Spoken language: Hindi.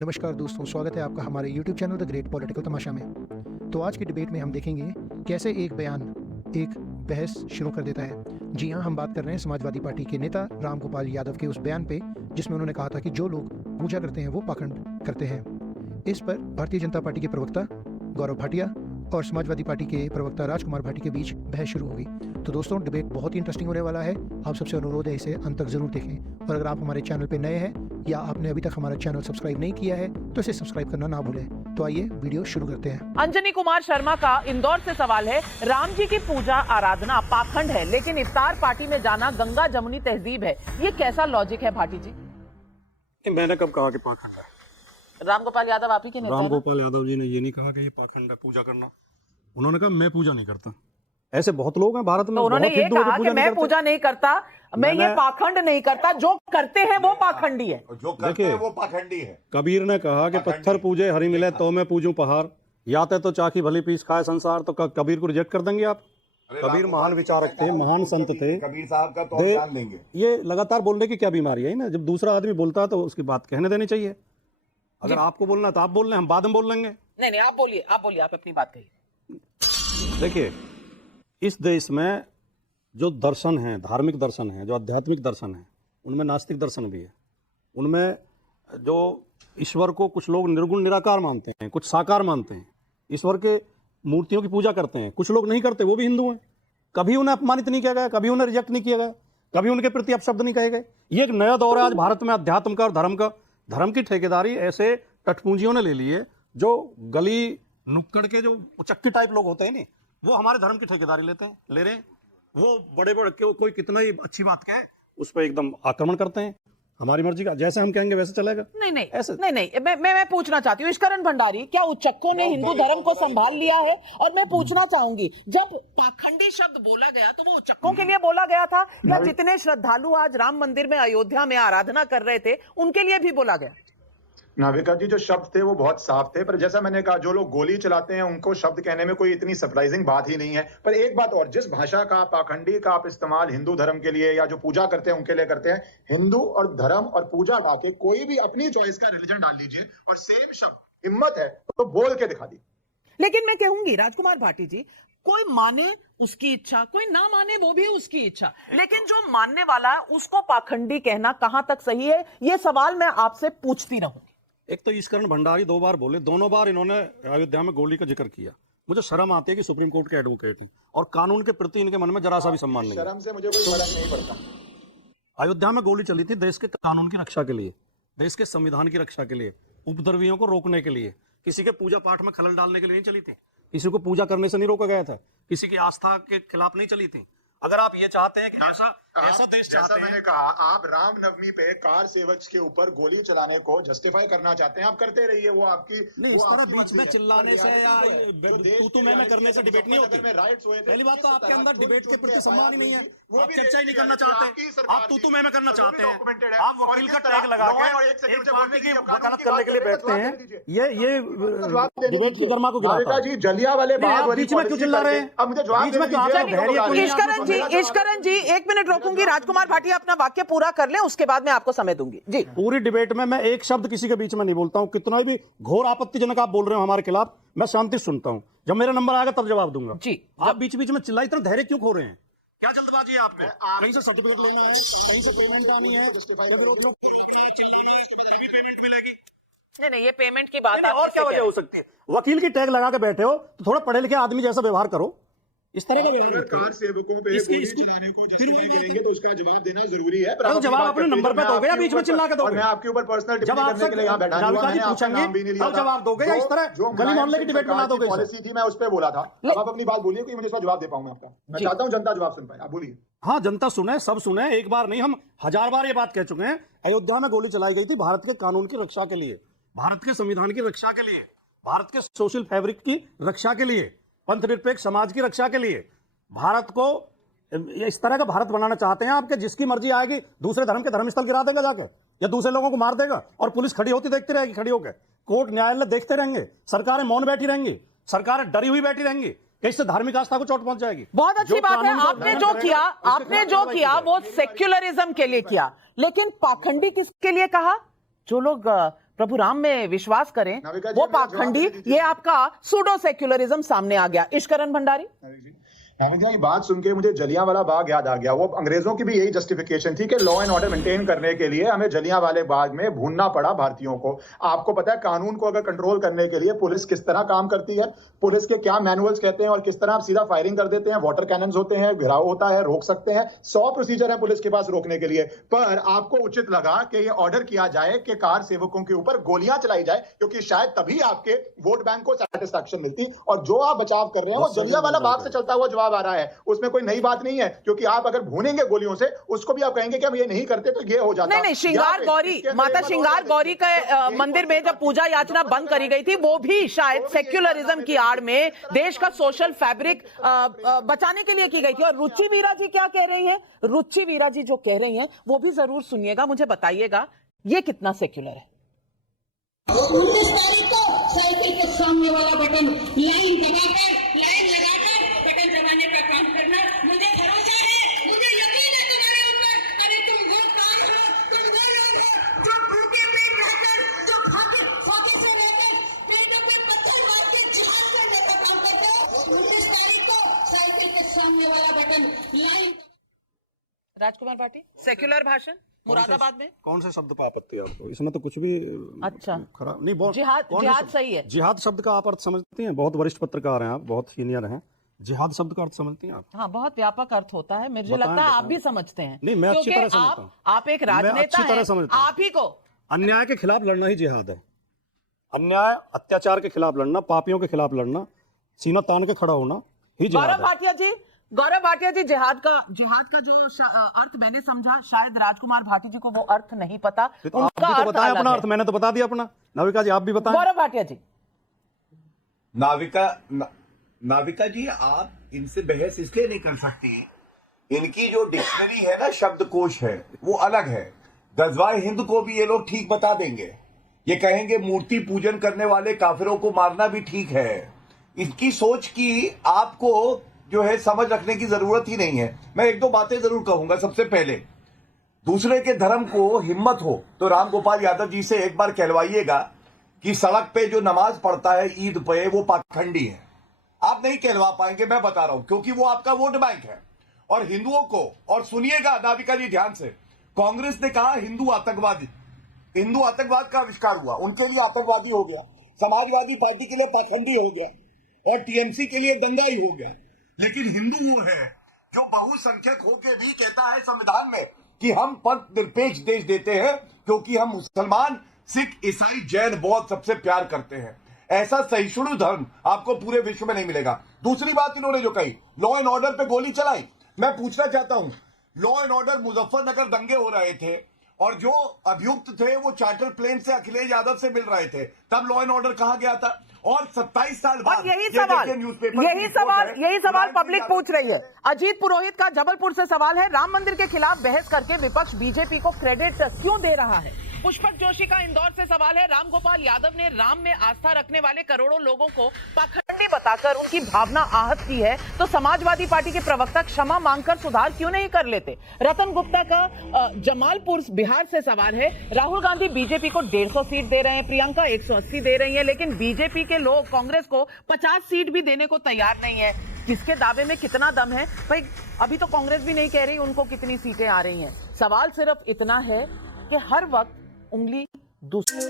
नमस्कार दोस्तों, स्वागत है आपका हमारे YouTube channel the great political Tamasha में। तो आज की डिबेट में हम देखेंगे कैसे एक बयान एक बहस शुरू कर देता है। जी हाँ, हम बात कर रहे हैं समाजवादी पार्टी के नेता राम गोपाल यादव के उस बयान पे जिसमें उन्होंने कहा था कि जो लोग पूजा करते हैं वो पाखंड करते हैं। इस पर भारतीय जनता पार्टी के प्रवक्ता गौरव भाटिया और समाजवादी पार्टी के प्रवक्ता राजकुमार भाटी के बीच बहस शुरू होगी। तो दोस्तों, डिबेट बहुत ही इंटरेस्टिंग होने वाला है। आप सबसे अनुरोध है इसे अंत तक जरूर देखें, और अगर आप हमारे चैनल पे नए हैं या आपने अभी तक हमारा चैनल सब्सक्राइब नहीं किया है तो इसे सब्सक्राइब करना ना भूलें। तो आइए वीडियो शुरू करते हैं। अंजनी कुमार शर्मा का इंदौर से सवाल है, राम जी की पूजा आराधना पाखंड है लेकिन इफ्तार पार्टी में जाना गंगा जमुनी तहजीब है, ये कैसा लॉजिक है भाटी जी? मैंने कब कहा कि पाखंड है? राम गोपाल यादव आप ही के नेता हैं राम ना? गोपाल यादव जी ने ये नहीं कहा कि ये पाखंड है पूजा करना। उन्होंने कहा मैं पूजा नहीं करता। ऐसे बहुत लोग हैं भारत में। तो उन्होंने ये कहा कि मैं पूजा नहीं करता, मैं ये पाखंड नहीं करता, जो करते हैं वो पाखंडी है। जो करते हैं वो पाखंडी है। कबीर ने कहा कि पत्थर पूजे हरि मिले तो मैं पूजूं पहाड़, याते तो चाकी भली पीस खाए संसार। तो कबीर को रिजेक्ट कर देंगे आप? कबीर महान विचारक थे, महान संत थे। कबीर साहब का तो ध्यान देंगे। ये लगातार बोलने की क्या बीमारी है ना? जब दूसरा आदमी बोलता है तो उसकी बात कहने देनी चाहिए। अगर आपको बोलना है तो आप बोल रहे हैं, हम बाद में बोल लेंगे। नहीं, आप बोलिए, आप अपनी बात कहिए। देखिए, इस देश में जो दर्शन है, धार्मिक दर्शन है, जो आध्यात्मिक दर्शन है, उनमें नास्तिक दर्शन भी है। उनमें जो ईश्वर को कुछ लोग निर्गुण निराकार मानते हैं, कुछ साकार मानते हैं, ईश्वर के मूर्तियों की पूजा करते हैं। कुछ लोग नहीं करते, वो भी हिंदू हैं। कभी उन्हें अपमानित नहीं किया गया, कभी उन्हें रिजेक्ट नहीं किया गया, कभी उनके प्रति अपशब्द नहीं कहे गए। ये एक नया दौर है आज भारत में अध्यात्म का और धर्म का। धर्म की ठेकेदारी ऐसे टटपूंजियों ने ले ली है, जो गली नुक्कड़ के जो उचक्की टाइप लोग होते हैं नहीं, वो हमारे धर्म की ठेकेदारी ले रहे हैं। वो बड़े बड़े कोई कितना ही अच्छी बात कहे उस पर एकदम आक्रमण करते हैं। हमारी मर्जी का, जैसे हम कहेंगे वैसे चलेगा। नहीं ऐसे नहीं, मैं पूछना चाहती हूँ, ईश्वरन भंडारी, क्या उच्चकों ने हिंदू धर्म को संभाल लिया है? और मैं पूछना चाहूंगी, जब पाखंडी शब्द बोला गया तो वो उच्चकों के लिए बोला गया था या जितने श्रद्धालु आज राम मंदिर में अयोध्या में आराधना कर रहे थे उनके लिए भी बोला गया? नाविका जी, जो शब्द थे वो बहुत साफ थे, पर जैसा मैंने कहा, जो लोग गोली चलाते हैं उनको शब्द कहने में कोई इतनी सरप्राइजिंग बात ही नहीं है। पर एक बात और, जिस भाषा का पाखंडी का आप इस्तेमाल हिंदू धर्म के लिए या जो पूजा करते हैं उनके लिए करते हैं, हिंदू और धर्म और पूजा हटा के कोई भी अपनी चॉइस का रिलीजन डाल लीजिए और सेम शब्द हिम्मत है तो बोल के दिखा दी। लेकिन मैं कहूंगी राजकुमार भाटी जी, कोई माने उसकी इच्छा, कोई ना माने वो भी उसकी इच्छा, लेकिन जो मानने वाला है उसको पाखंडी कहना कहां तक सही है, ये सवाल मैं आपसे पूछती रहूंगी। एक तो ईश्वरन भंडारी 2 बार बोले, दोनों बार इन्होंने अयोध्या में गोली का जिक्र किया। मुझे शर्म आती है कि सुप्रीम कोर्ट के एडवोकेट हैं और कानून के प्रति इनके मन में जरा सा भी सम्मान नहीं है। शर्म से मुझे कोई फर्क नहीं पड़ता। अयोध्या में गोली चली थी देश के कानून की रक्षा के लिए, देश के संविधान की रक्षा के लिए, उपद्रवियों को रोकने के लिए, किसी के पूजा पाठ में खलल डालने के लिए नहीं चली थी। किसी को पूजा करने से नहीं रोका गया था, किसी की आस्था के खिलाफ नहीं चली थी। अगर आप ये चाहते हैं कि ऐसा देश चाहते हैं, मैंने कहा, आप रामनवमी पे कार सेवक के ऊपर गोली चलाने को जस्टिफाई करना चाहते हैं, आप करते रहिए। वो आपकी नहीं, इस तरह बीच में चिल्लाने से या तू मैं करने से डिबेट नहीं होती। पहली बात तो आपके अंदर डिबेट के प्रति सम्मान ही नहीं है, आप चर्चा ही नहीं करना चाहते, आप तू मैं करना चाहते हैं, आप वकील का टैग लगा के एक पार्टी की वकालत करने के लिए बैठते हैं। ये डिबेट की गर्मा को गिराता है। जलियांवाले बाग बीच में क्यों चिल्ला रहे हैं? अब मुझे जवाब ईश्वरन जी 1 मिनट रोकूंगी। राजकुमार भाटिया अपना वाक्य पूरा कर लें, उसके बाद मैं आपको समय दूंगी जी। पूरी डिबेट में मैं एक शब्द किसी के बीच में नहीं बोलता हूं। कितना भी घोर आपत्तिजनक आप बोल रहे हो हमारे खिलाफ, मैं शांति से सुनता हूं। जब मेरा नंबर आएगा तब जवाब दूंगा जी। आप बीच बीच में चिल्ला, इतना धैर्य क्यों खो रहे हैं? क्या जल्दबाजी है आपको? कहीं से सर्टिफिकेट लेना है, कहीं से पेमेंट आनी है, नहीं, ये पेमेंट की बात है। और क्या वजह हो सकती है? वकील की टैग लगा के बैठे हो तो थोड़ा पढ़े लिखे आदमी जैसा व्यवहार करो। इस तरह का व्यवहार कार सेवकों पे गोली चलाने को जस्टिफाई करेंगे तो उसका जवाब देना जरूरी है। तो जवाब अपने नंबर पे दोगे या बीच में चिल्ला के दोगे? मैं आपके ऊपर पर्सनल जब आपसे नाविका जी पूछेंगे तब जवाब दोगे या इस तरह गली मोहल्ले की डिबेट बना दोगे? पॉलिसी थी, मैं उस पर बोला था। अब आप अपनी बात बोलिए कि मुझे इसका जवाब दे पाऊं मैं आपका। मैं चाहता हूं जनता जवाब सुन पाए, आप बोलिए। हाँ, जनता सुने, सब सुने, एक बार नहीं, हम 1000 बार ये बात कह चुके हैं। अयोध्या में गोली चलाई गई थी भारत के कानून की रक्षा के लिए, भारत के संविधान की रक्षा के लिए, भारत के सोशल फैब्रिक की रक्षा के लिए, पंथनिरपेक्ष समाज की रक्षा के लिए। भारत को इस तरह का भारत बनाना चाहते हैं आपके, जिसकी मर्जी आएगी दूसरे धर्म के धर्मस्थल गिरा देगा जाके, या दूसरे लोगों को मार देगा और पुलिस खड़ी होती देखती रहेगी, खड़ी होकर कोर्ट न्यायालय देखते रहेंगे, सरकारें मौन बैठी रहेंगी, सरकारें डरी हुई बैठी रहेंगी कि इससे धार्मिक आस्था को चोट पहुंच जाएगी। बहुत अच्छी बात है, आपने जो किया वो सेक्युलरिज्म के लिए किया, लेकिन पाखंडी किसके लिए कहा? जो लोग प्रभु राम में विश्वास करें, नाविका जी, वो मेरा जवाब पाखंडी, दे दीजिए। ये आपका सूडो सेक्युलरिज्म सामने आ गया। इश्करण भंडारी, ये बात सुन के मुझे जलियांवाला बाग याद आ गया। वो अंग्रेजों की भी यही जस्टिफिकेशन थी कि लॉ एंड ऑर्डर मेंटेन करने के लिए हमें जलियांवाले बाग में भूनना पड़ा भारतीयों को। आपको पता है कानून को अगर कंट्रोल करने के लिए पुलिस किस तरह काम करती है, पुलिस के क्या मैनुअल्स कहते हैं और किस तरह आप सीधा फायरिंग कर देते हैं। वाटर कैनन्स होते हैं, घेराव होता है, रोक सकते हैं, 100 प्रोसीजर है पुलिस के पास रोकने के लिए। पर आपको उचित लगा कि ये ऑर्डर किया जाए कि कार सेवकों के ऊपर गोलियां चलाई जाए, क्योंकि शायद तभी आपके वोट बैंक को सेटिस्फैक्शन मिलती। और जो आप बचाव कर रहे हैं वो जलियांवाला बाग से चलता हुआ जवाब आ रहा है, उसमें कोई नई बात नहीं है। क्योंकि आप अगर भूनेंगे गोलियों से, उसको भी आप कहेंगे कि हम ये नहीं करते तो ये हो जाता। नहीं, श्रृंगार गौरी, माता श्रृंगार गौरी के मंदिर में जब पूजा याचना बंद करी गई थी, वो भी शायद सेक्युलरिज्म की आड़ में देश का सोशल फैब्रिक बचाने के लिए की गई थी। और रुचि वीरा जी क्या कह रही हैं, रुचि वीरा जी जो कह रही हैं वो भी जरूर सुनिएगा, मुझे बताइएगा ये कितना सेक्युलर है। 19 तारीख को साइकिल के सामने वाला बटन लाइन लगाकर बटन दबाने का काम करना। मुझे भरोसा है, मुझे यकीन है तुम्हारे ऊपर। अरे तुम वो काम हो, तुम वो लोग हो जो भूखे पेट रहकर, जो फाके से रहकर पेटों पे पत्थर मार के जिहाद करने का काम करते हो। 19 तारीख को साइकिल के सामने वाला बटन लाइन। राजकुमार भाटी, सेक्युलर भाषण मुरादाबाद में कौन से शब्द पर आपत्ति है आपको? इसमें तो कुछ भी अच्छा खराब नहीं। बहुत जिहाद सही है। जिहाद शब्द का आप अर्थ समझती हैं? बहुत वरिष्ठ पत्रकार हैं आप, बहुत सीनियर हैं। जिहाद शब्द का अर्थ समझती हैं आप? हाँ, बहुत व्यापक अर्थ होता है, मुझे बताएं, लगता है आप बताएं। भी समझते हैं। नहीं, मैं अच्छी क्योंकि तरह समझता हूं। आप एक राजनेता हैं, आप ही को अन्याय के खिलाफ लड़ना ही जिहाद है। अन्याय, अत्याचार के खिलाफ लड़ना, पापियों के खिलाफ लड़ना, सीना तान के खड़ा होना ही जिहाद गौरव है। भाटिया जी, जिहाद का जो अर्थ मैंने समझा, शायद राजकुमार भाटी जी को वो अर्थ नहीं पता। तो आप उनका भी तो अर्थ बताएं अलग अपना है। अर्थ। मैंने तो बता दिया अपना। नाविका जी आप भी बताएं। गौरव भाटिया जी, नाविका जी, आप इनसे बहस इसलिए नहीं कर सकती, इनकी जो डिक्शनरी है ना, शब्दकोश है, वो अलग है। गजवाए हिंद को भी ये लोग ठीक बता देंगे। ये कहेंगे मूर्ति पूजन करने वाले काफिरों को मारना भी ठीक है। इनकी सोच की आपको जो है समझ रखने की जरूरत ही नहीं है। मैं एक दो बातें जरूर कहूंगा। सबसे पहले, दूसरे के धर्म को हिम्मत हो तो राम गोपाल यादव जी से एक बार कहलवाइएगा कि सड़क पे जो नमाज पढ़ता है ईद पे, वो पाखंडी है। आप नहीं कहलवा पाएंगे, मैं बता रहा हूं, क्योंकि वो आपका वोट बैंक है। और हिंदुओं को, और सुनिएगा नाविका जी ध्यान से, कांग्रेस ने कहा हिंदू आतंकवाद का आविष्कार हुआ, उनके लिए आतंकवादी हो गया। समाजवादी पार्टी के लिए पाखंडी हो गया, और टीएमसी के लिए दंगाई हो गया। लेकिन हिंदू वो है जो बहुसंख्यक होकर भी कहता है संविधान में कि हम पंथ निरपेक्ष देश देते हैं, क्योंकि हम मुसलमान, सिख, ईसाई, जैन, बौद्ध सबसे प्यार करते हैं। ऐसा सहिष्णु धर्म आपको पूरे विश्व में नहीं मिलेगा। दूसरी बात इन्होंने जो कही, लॉ एंड ऑर्डर पे गोली चलाई। मैं पूछना चाहता हूं, लॉ एंड ऑर्डर मुजफ्फरनगर दंगे हो रहे थे और जो अभियुक्त थे वो चार्टर प्लेन से अखिलेश यादव से मिल रहे थे, तब लॉ एंड ऑर्डर कहां गया था? और 27 साल बाद यही सवाल पब्लिक पूछ रही है। अजीत पुरोहित का जबलपुर से सवाल है, राम मंदिर के खिलाफ बहस करके विपक्ष बीजेपी को क्रेडिट क्यों दे रहा है? पुष्पक जोशी का इंदौर से सवाल है, रामगोपाल यादव ने राम में आस्था रखने वाले करोड़ों लोगों को पाखंडी बताकर उनकी भावना आहत की है, तो समाजवादी पार्टी के प्रवक्ता क्षमा मांगकर सुधार क्यों नहीं कर लेते? रतन गुप्ता का जमालपुर बिहार से सवाल है, राहुल गांधी बीजेपी को 150 सीट दे रहे हैं, प्रियंका 180 दे रही है, लेकिन बीजेपी के लोग कांग्रेस को 50 सीट भी देने को तैयार नहीं है। किसके दावे में कितना दम है भाई? अभी तो कांग्रेस भी नहीं कह रही उनको कितनी सीटें आ रही हैं। सवाल सिर्फ इतना है कि हर वक्त उंगली दूसरी